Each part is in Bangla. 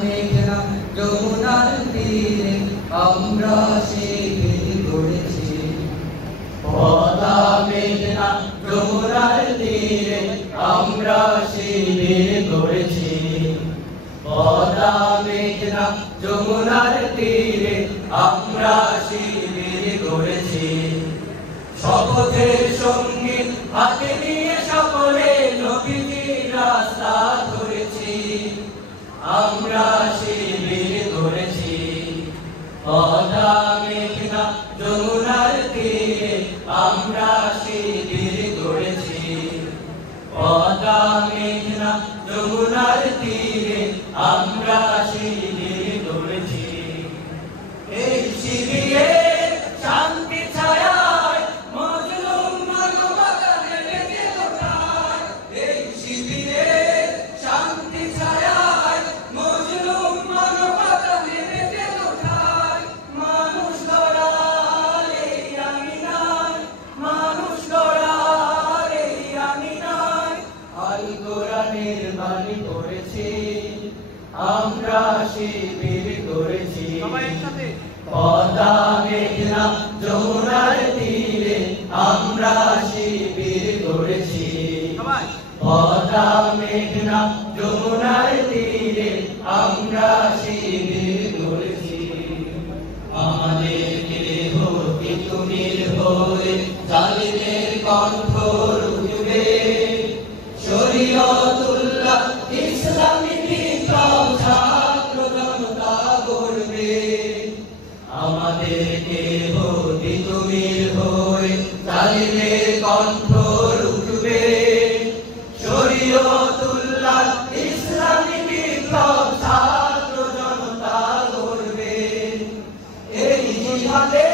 মেঘনা যমুনার তীরে আমরা শিবির গড়েছি। পদ্মা মেঘনা যমুনার তীরে আমরা শিবির গড়েছি। পদ্মা মেঘনা যমুনার তীরে আমরা শিবির গড়েছি। শপথের সঙ্গে হাতে নিয়ে সকলে নবীজির রাস্তা ধরেছি। আমরা শিবির গড়েছি। পদ্মা মেঘনা যমুনার তীরে আমরা শিবির গড়েছি। পদ্মা মেঘনা যমুনার তীরে আমরা শিবির গড়েছি। এই শিবিরে শান্তি ছায়ায় মজলুম মানবতা নেমে ওঠায়। এই শিবিরে শান্তি ছায়ায় মজলুম মানবতা নেমে ওঠায়। মানুষ গড়ার এই আঙিনায়, মানুষ গড়ার এই আঙিনায় আল কোরআনের বাণী পড়েছি। আমরা শিবির করেছি। পদ্মা মেঘনা যমুনার তীরে আমরা শিবির করেছি। পদ্মা মেঘনা যমুনার তীরে আমরা শিবির করেছি। আমাদেরকে ভক্তি তুমির হয়ে জালিমের কণ্ঠ রুখবে। শরীয়তুল্লাহ ইসলামী বিপ্লব ছাত্র জনতা গড়বে। আমাদেরকে ভক্তি তুমির হয়ে জালিমের কণ্ঠ রুখবে। শরীয়তুল্লাহ ইসলামী বিপ্লব ছাত্র জনতা গড়বে। এই জিহাদে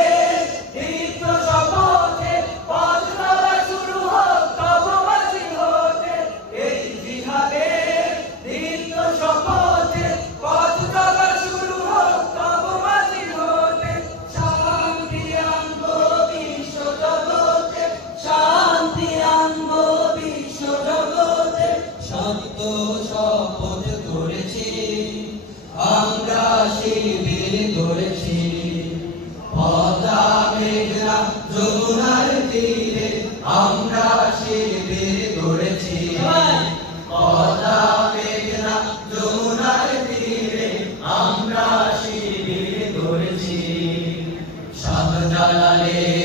দীপ্ত শপথে পথ চলা শুরু হোক তববাজি হতে। এই জিহাদে দীপ্ত শপথে পথ চলা শুরু হোক তববাজি হতে। শান্তি আনবো বিশ্ব জগতে, শান্তি আনবো বিশ্ব জগতে। সত্য শপথ করেছি, আমরা শিবির করেছি। পদ্মা মেঘনা যমুনার তীরে আমরা শিবির গড়েছি। পদ্মা মেঘনা যমুনার তীরে আমরা শিবির গড়েছি। শাহজালালের